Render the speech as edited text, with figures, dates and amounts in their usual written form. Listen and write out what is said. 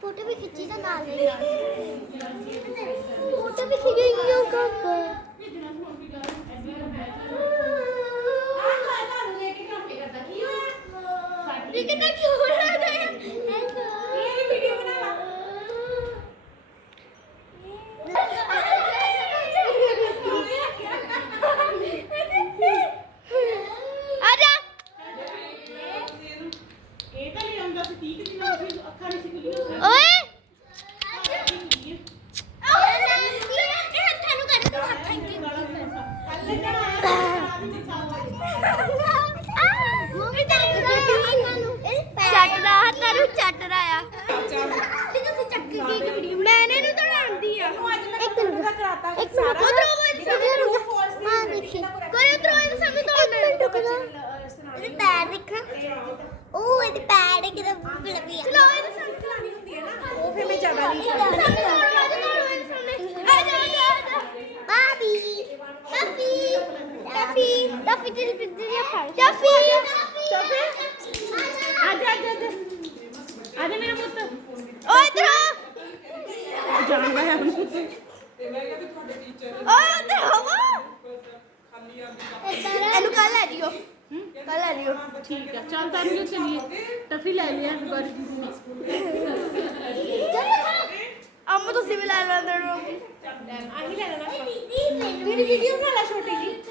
photo भी खिंची था नाल ले यार फोटो भी खिंची यूं कर लेकिन ना क्यों हो रहा है ये वीडियो बना आजा ये तो ले आंदा से 30 दिन अखा नहीं सिकलियो ओए ये हथां नु कर दो हथां की ਚੱਟਦਾ ਹੱਥਾਂ ਨੂੰ ਚੱਟ ਰਹਾ ਆ ਤੁਸੀਂ ਚੱਕ ਕੇ ਕੀ ਵੀਡੀਓ ਮੈਨੇ ਨੂੰ ਦੜਾਉਂਦੀ ਆ ਇੱਕ ਮਿੰਟ ਕਰਾਤਾ ਸਾਰਾ ਉਧਰੋਂ ਹਾਂ ਦੇਖੀ ਕਰੇ ਉਧਰੋਂ ਇਹ ਸਭ ਤੋੜਨੇ ਇਹਦੇ ਪੈਰ ਦੇਖਾਂ ਉਹ ਇਹਦੇ ਪੈਰ ਕਿਤੇ ਬਲਬੀ ਆ ਚਲੋ ਇਹਦੇ ਸਾਹਮਣੇ ਚਲਾਣੀ ਹੁੰਦੀ ਹੈ ਨਾ ਉਹ ਫਿਰ ਮੈਂ ਜ਼ਿਆਦਾ ਨਹੀਂ ਬਾਬੀ ਟਫੀ ਟਫੀ ਟਫੀ ਤੇਰੀ ਪਿੱਛੇ ਖਾ ਟਫੀ आजा आजा आजा आजा मेरा पुੱਤ ਓਏ ਇਧਰ ਆ ਜਾਣਦਾ ਹੈ ਤੇ ਮੈਂ ਕਿਹਾ ਵੀ ਤੁਹਾਡੇ ਟੀਚਰ ਓਏ ਇਧਰ ਆਵਾ ਖਾਲੀ ਆ ਇਹਨੂੰ ਕੱਲ ਲੈ ਜਿਓ ਕੱਲ ਲੈ ਲਿਓ ਠੀਕ ਹੈ ਚੱਲ ਤਾਂ ਨਹੀਂ ਚਲੀਏ ਟਫੀ ਲੈ ਲਿਆ ਗੁਰ ਅੰਮ ਤੁਸੀਂ ਵੀ ਲੈ ਲੈਂਦੇ ਹੋ ਆਹੀ ਲੈ ਲੈਣਾ ਮੇਰੀ ਵੀਡੀਓ ਬਣਾ ਲੈ ਛੋਟੀ ਜੀ